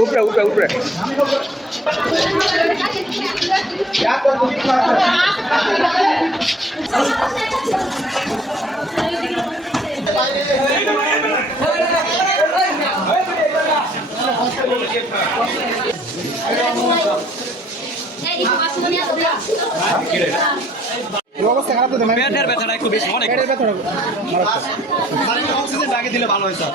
উপরে উপরে উপরে পেটের ব্যথাটা একটু বেশি অনেক অক্সিজেন আগে দিলে ভালো হয় স্যার।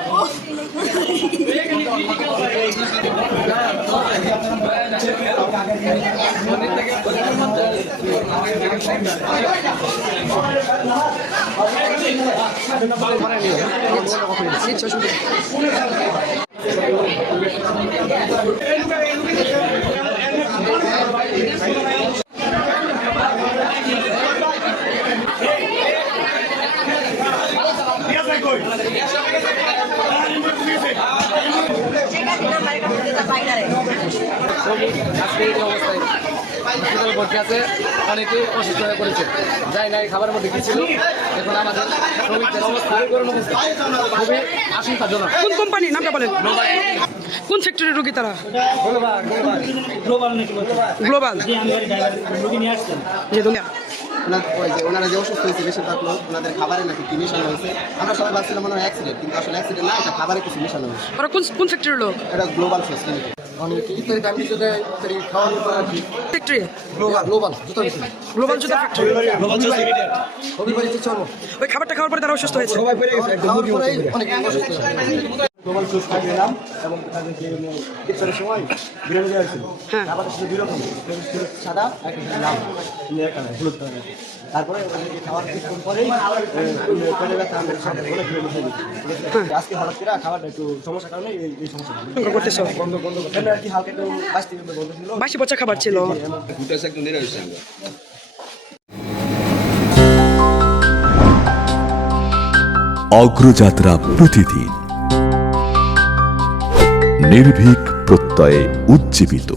অনেকে অসুস্থ হয়ে পড়েছে, যাই না খাবারের মধ্যে কি ছিল। এখন আমাদের শ্রমিকদের অবস্থা খুবই আশঙ্কাজনক। কোন কোম্পানি নামটা বলেন? কোন সেক্টরের রোগী তারা? গ্লোবাল। ওনারা যে অসুস্থ হয়েছে বেশিরভাগ লোক ওনাদের খাবারে নাকি কি মিশানো হয়েছে। আমরা সবাই ভাবছিলাম মনে হয় অ্যাক্সিডেন্ট, কিন্তু আসলে অ্যাক্সিডেন্ট না, এটা খাবারে কিছু মিশানো হয়েছে। ওরা কোন সেক্টরের লোক? এটা গ্লোবাল ফেস ক্লিনিক। গ্লোবাল জুতা ফ্যাক্টরি। ওই খাবারটা খাওয়ার পরে তারা অসুস্থ হয়েছে। গ্লোবাল ফ্রুটস খাই দিলাম এবং তাদেরকে ইফতারের সময় বিরিয়ানি দেওয়া হয়েছিল। খাবারটা ছিল 2 রকম, সাদা আর একটা লাল, হলুদ কালার। তারপরে ওদেরকে খাবার কিছুক্ষণ পরেই পেটে ব্যথা আমাদের সাথে অনেক মিশে দিচ্ছি। আজকে হঠাৎ করে খাবারটা একটু সমস্যার কারণে এই সমস্যা করতেছে। বন্ধ আর কি হালকা একটু বাসি বন্ধ ছিল, বাসি পচা খাবার ছিল। অগ্রযাত্রা প্রতিদিন নির্ভীক প্রত্যয়ে উজ্জীবিত।